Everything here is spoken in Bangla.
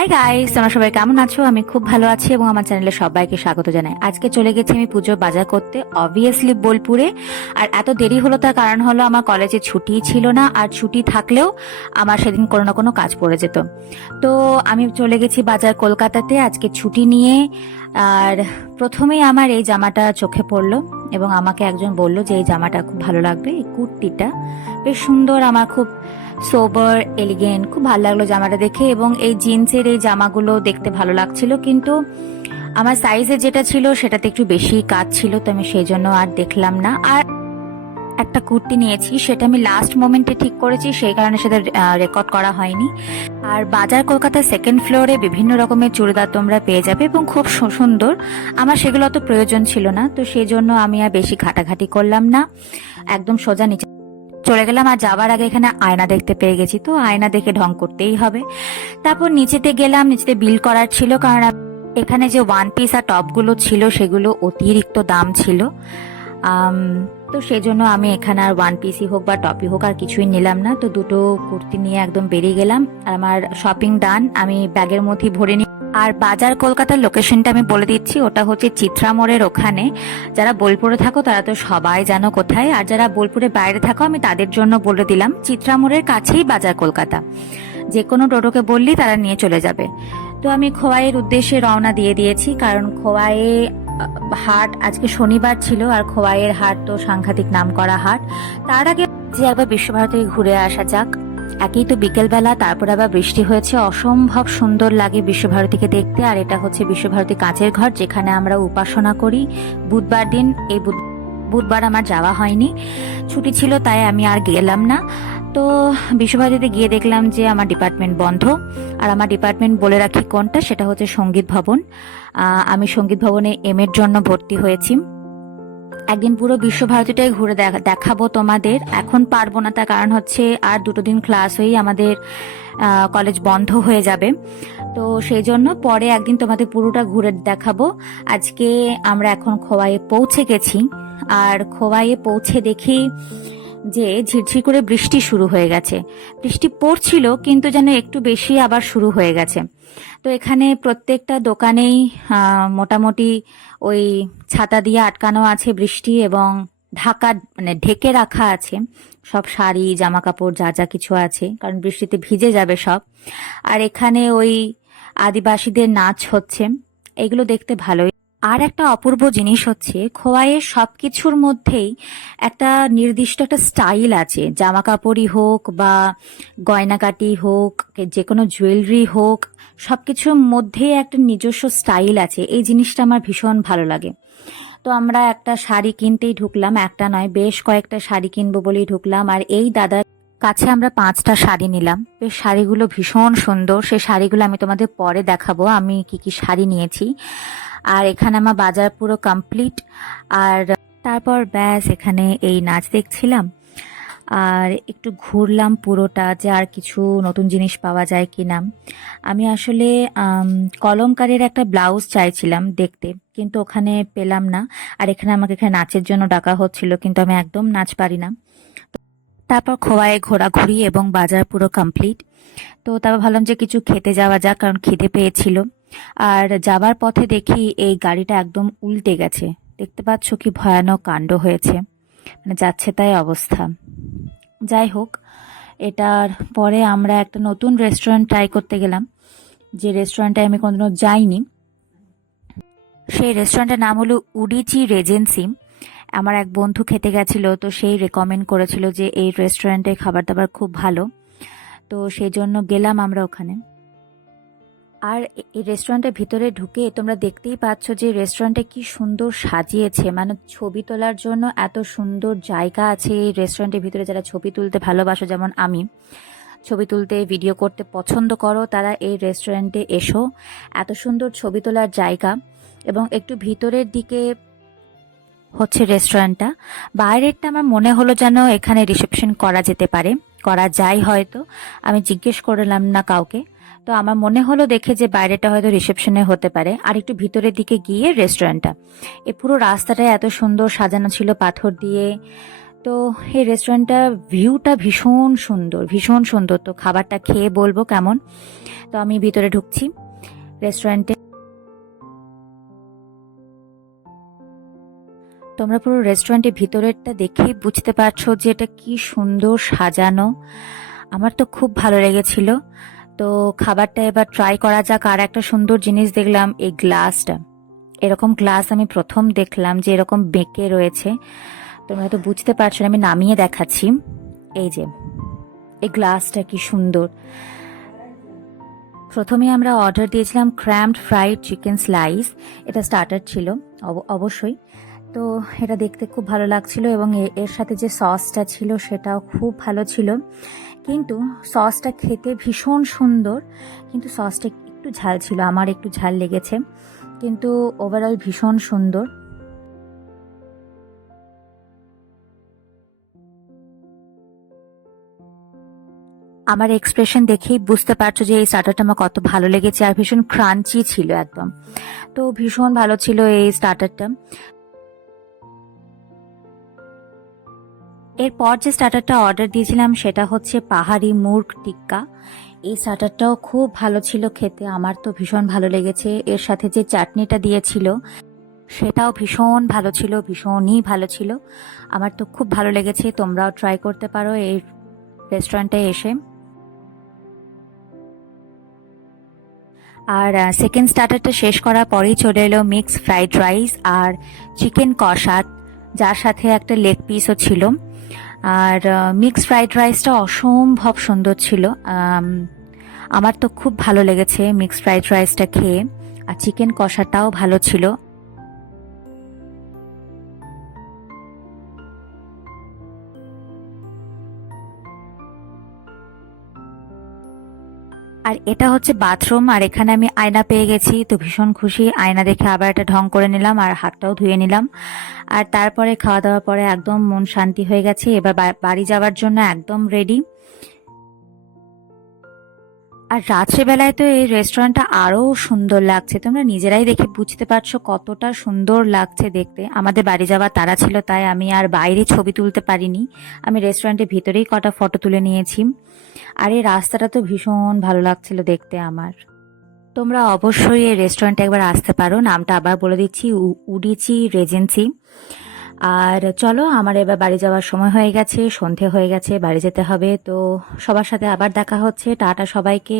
হাই গাইস, তোমরা সবাই কেমন আছো? আমি খুব ভালো আছি এবং আমার চ্যানেলে সবাইকে স্বাগত জানাই। আজকে চলে গেছি আমি পুজোর বাজার করতে, অবভিয়াসলি বোলপুরে। আর এত দেরি হলো তার কারণ হলো আমার কলেজে ছুটি ছিল না, আর ছুটি থাকলেও আমার সেদিন কোনো না কোনো কাজ পড়ে যেত। তো আমি চলে গেছি বাজার কলকাতাতে আজকে ছুটি নিয়ে। আর প্রথমেই আমার এই জামাটা চোখে পড়লো এবং আমাকে একজন বলল যে এই জামাটা খুব ভালো লাগবে, এই কুর্তিটা বেশ সুন্দর, আমার খুব সোবার এলিগেন্ট, খুব ভালো লাগলো জামাটা দেখে। এবং এই জিন্সের এই জামাগুলো দেখতে ভালো লাগছিল, কিন্তু আমার সাইজে যেটা ছিল সেটাতে একটু বেশি কাজ ছিল, তো আমি সেই জন্য আর দেখলাম না। আর একটা কুর্তি নিয়েছি, সেটা আমি লাস্ট মোমেন্টে ঠিক করেছি, সেই কারণে সেটা রেকর্ড করা হয়নি। আর বাজার কলকাতার সেকেন্ড ফ্লোরে বিভিন্ন রকমের চুড়িদার তোমরা পেয়ে যাবে এবং খুব সুন্দর। আমার সেগুলো অত প্রয়োজন ছিল না, তো সেই জন্য আমি আর বেশি ঘাটাঘাটি করলাম না, একদম সোজা নিচে চলে গেলাম। আর যাওয়ার আগে এখানে আয়না দেখতে পেয়ে গেছি, তো আয়না দেখে ঢং করতেই হবে। তারপর নিচেতে গেলাম, নিচেতে বিল করার ছিল, কারণ এখানে যে ওয়ান পিস আর টপগুলো ছিল সেগুলো অতিরিক্ত দাম ছিল। তো সেই জন্য আমি এখানে আর ওয়ান পিসই হোক বা টপই হোক আর কিছুই নিলাম না, তো দুটো কুর্তি নিয়ে একদম বেরিয়ে গেলাম। আর আমার শপিং ডান, আমি ব্যাগের মধ্যে ভরে নিই। আর বাজার কলকাতার লোকেশনটা আমি বলে দিচ্ছি, ওটা হচ্ছে চিত্রা মোড়ের ওখানে। যারা বোলপুরে থাকো তারা তো সবাই জানো কোথায়, আর যারা বোলপুরের বাইরে থাকো আমি তাদের জন্য বলে দিলাম, চিত্রা মোড়ের কাছেই বাজার কলকাতা। যে কোনো টোটোকে বললি তারা নিয়ে চলে যাবে। তো আমি খোয়াইয়ের উদ্দেশ্যে রওনা দিয়ে দিয়েছি, কারণ খোয়াইয়ে হাট আজকে শনিবার ছিল, আর খোয়াইয়ের হাট তো সাংঘাতিক নাম করা হাট। তার আগে যে একবার বিশ্বভারতী ঘুরে আসা যাক। একই তো বিকেলবেলা, তারপর আবার বৃষ্টি হয়েছে, অসম্ভব সুন্দর লাগে বিশ্বভারতীকে দেখতে। আর এটা হচ্ছে বিশ্বভারতী কাঁচের ঘর, যেখানে আমরা উপাসনা করি বুধবার দিন। এই বুধবার আমার যাওয়া হয়নি, ছুটি ছিল, তাই আমি আর গেলাম না। তো বিশ্বভারতীতে গিয়ে দেখলাম যে আমার ডিপার্টমেন্ট বন্ধ। আর আমার ডিপার্টমেন্ট বলে রাখি কোনটা, সেটা হচ্ছে সঙ্গীত ভবন। আমি সঙ্গীত ভবনে এর জন্য ভর্তি হয়েছি। একদিন পুরো বিশ্বভারতীটাই ঘুরে দেখাবো তোমাদের। এখন পারবো না, তার কারণ হচ্ছে আর দুটো দিন ক্লাস হয়েই আমাদের কলেজ বন্ধ হয়ে যাবে। তো সেই জন্য পরে একদিন তোমাদের পুরোটা ঘুরে দেখাবো। আজকে আমরা এখন খোয়াইয়ে পৌঁছে গেছি, আর খোয়াইয়ে পৌঁছে দেখি যে ঝিরঝির করে বৃষ্টি শুরু হয়ে গেছে। বৃষ্টি পড়ছিল, কিন্তু যেন একটু বেশি আবার শুরু হয়ে গেছে। তো এখানে প্রত্যেকটা দোকানেই মোটামুটি ওই ছাতা দিয়ে আটকানো আছে বৃষ্টি, এবং ঢাকা মানে ঢেকে রাখা আছে সব শাড়ি জামা কাপড় যা যা কিছু আছে, কারণ বৃষ্টিতে ভিজে যাবে সব। আর এখানে ওই আদিবাসীদের নাচ হচ্ছে, এগুলো দেখতে ভালোই। আর একটা অপূর্ব জিনিস হচ্ছে, খোয়াইয়ের সবকিছুর মধ্যেই একটা নির্দিষ্ট একটা স্টাইল আছে, জামা কাপড়ই হোক বা গয়নাকাটি হোক, যে কোনো জুয়েলারি হোক, সবকিছুর মধ্যে একটা নিজস্ব স্টাইল আছে। এই জিনিসটা আমার ভীষণ ভালো লাগে। তো আমরা একটা শাড়ি কিনতেই ঢুকলাম, একটা নয় বেশ কয়েকটা শাড়ি কিনবো বলেই ঢুকলাম। আর এই দাদার কাছে আমরা 5টা শাড়ি নিলাম, বেশ শাড়িগুলো ভীষণ সুন্দর। সেই শাড়িগুলো আমি তোমাদের পরে দেখাবো আমি কি কি শাড়ি নিয়েছি। আর এখানে আমার বাজার পুরো কমপ্লিট। আর তারপর ব্যাস এখানে এই নাচ দেখছিলাম, আর একটু ঘুরলাম পুরোটা, যে আর কিছু নতুন জিনিস পাওয়া যায় কিনা। আমি আসলে কলমকারীর একটা ব্লাউজ চাইছিলাম দেখতে, কিন্তু ওখানে পেলাম না। আর এখানে আমাকে এখানে নাচের জন্য ডাকা হচ্ছিল, কিন্তু আমি একদম নাচ পারি না। তারপর খোয়াইয়ে ঘোরাঘুরি এবং বাজার পুরো কমপ্লিট। তো তারপর ভাবলাম যে কিছু খেতে যাওয়া যাক, কারণ খিদে পেয়েছিল। আর যাবার পথে দেখি এই গাড়িটা একদম উল্টে গেছে, দেখতে পাচ্ছ কি ভয়ানক কাণ্ড হয়েছে, মানে যাচ্ছে তাই অবস্থা। যাই হোক, এটার পরে আমরা একটা নতুন রেস্টুরেন্ট ট্রাই করতে গেলাম, যে রেস্টুরেন্টে আমি কোনোদিনও যাইনি। সেই রেস্টুরেন্টের নাম হলো উডিচি রেজেন্সি। আমার এক বন্ধু খেতে গেছিল, তো সেই রেকমেন্ড করেছিল যে এই রেস্টুরেন্টে খাবার দাবার খুব ভালো, তো সেই জন্য গেলাম আমরা ওখানে। আর এই রেস্টুরেন্টের ভিতরে ঢুকে তোমরা দেখতেই পাচ্ছ যে রেস্টুরেন্টে কি সুন্দর সাজিয়েছে, মানে ছবি তোলার জন্য এত সুন্দর জায়গা আছে এই রেস্টুরেন্টের ভিতরে। যারা ছবি তুলতে ভালোবাসো, যেমন আমি ছবি তুলতে ভিডিও করতে পছন্দ করো, তারা এই রেস্টুরেন্টে এসো। এত সুন্দর ছবি তোলার জায়গা। এবং একটু ভিতরের দিকে হচ্ছে রেস্টুরেন্টটা। বাইরেরটা আমার মনে হলো যেন এখানে রিসেপশন করা যেতে পারে, করা যায় হয়তো, আমি জিজ্ঞেস করলাম না কাউকে। তো আমার মনে হলো দেখে যে বাইরেটা হয়তো রিসেপশনে হতে পারে। আর একটু ভিতরের দিকে গিয়ে রেস্টুরেন্টটা, এই পুরো রাস্তাটা এত সুন্দর সাজানো ছিল পাথর দিয়ে। তো এই রেস্টুরেন্টটা ভিউটা ভীষণ সুন্দর, ভীষণ সুন্দর। তো খাবারটা খেয়ে বলবো কেমন। তো আমি ভিতরে ঢুকছি রেস্টুরেন্টে। তোমরা পুরো রেস্টুরেন্টের ভিতরেরটা দেখেই বুঝতে পারছো যে এটা কি সুন্দর সাজানো। আমার তো খুব ভালো লেগেছিল। তো খাবারটা এবার ট্রাই করা যাক। আর একটা সুন্দর জিনিস দেখলাম, এই গ্লাসটা। এরকম গ্লাস আমি প্রথম দেখলাম যে এরকম বেঁকে রয়েছে। তোমরা তো বুঝতে পারছো না, আমি নামিয়ে দেখাচ্ছি। এই যে এই গ্লাসটা কি সুন্দর। প্রথমে আমরা অর্ডার দিয়েছিলাম ক্র্যাম্পড ফ্রাইড চিকেন স্লাইস। এটা স্টার্টার ছিল অবশ্যই। তো এটা দেখতে খুব ভালো লাগছিল এবং এর সাথে যে সসটা ছিল সেটাও খুব ভালো ছিল। কিন্তু সসটা খেতে ভীষণ সুন্দর, কিন্তু সসটা একটু ঝাল ছিল, আমার একটু ঝাল লেগেছে, কিন্তু ওভারঅল ভীষণ সুন্দর। আমার এক্সপ্রেশন দেখেই বুঝতে পারছো যে এই স্টার্টারটা আমার কত ভালো লেগেছে, আর ভীষণ ক্রাঞ্চি ছিল একদম। তো ভীষণ ভালো ছিল এই স্টার্টারটা। এরপর যে স্টার্টারটা অর্ডার দিয়েছিলাম সেটা হচ্ছে পাহাড়ি মুর্গ টিক্কা। এই স্টার্টারটাও খুব ভালো ছিল খেতে, আমার তো ভীষণ ভালো লেগেছে। এর সাথে যে চাটনিটা দিয়েছিল সেটাও ভীষণ ভালো ছিল, ভীষণই ভালো ছিল। আমার তো খুব ভালো লেগেছে। তোমরাও ট্রাই করতে পারো এই রেস্টুরেন্টে এসে। আর সেকেন্ড স্টার্টারটা শেষ করার পরেই চলে এলো মিক্স ফ্রাইড রাইস আর চিকেন কষা, যার সাথে একটা লেগ পিসও ছিল। আর মিক্স ফ্রাইড রাইসটা অসম্ভব সুন্দর ছিল। আমার তো খুব ভালো লেগেছে মিক্স ফ্রাইড রাইসটা খেয়ে। আর চিকেন কষাটাও ভালো ছিল। আর এটা হচ্ছে বাথরুম, আর এখানে আমি আয়না পেয়ে গেছি, তো ভীষণ খুশি। আয়না দেখে আবার একটা ঢং করে নিলাম আর হাতটাও ধুয়ে নিলাম। আর তারপরে খাওয়া দাওয়ার পরে একদম মন শান্তি হয়ে গেছে। এবার বাড়ি যাওয়ার জন্য একদম রেডি। আর রাত্রেবেলায় তো এই রেস্টুরেন্টটা আরো সুন্দর লাগছে, তোমরা নিজেরাই দেখে বুঝতে পারছো কতটা সুন্দর লাগছে দেখতে। আমাদের বাড়ি যাওয়ার তাড়া ছিল, তাই আমি আর বাইরে ছবি তুলতে পারিনি। আমি রেস্টুরেন্টের ভিতরেই কটা ফটো তুলে নিয়েছি। আর এই রাস্তাটা তো ভীষণ ভালো লাগছিল দেখতে আমার। তোমরা অবশ্যই এই রেস্টুরেন্টে একবার আসতে পারো। নামটা আবার বলে দিচ্ছি, উডিচি রেজেন্সি। আর চলো, আমার এবার বাড়ি যাওয়ার সময় হয়ে গেছে, সন্ধে হয়ে গেছে, বাড়ি যেতে হবে। তো সবার সাথে আবার দেখা হচ্ছে। টাটা সবাইকে।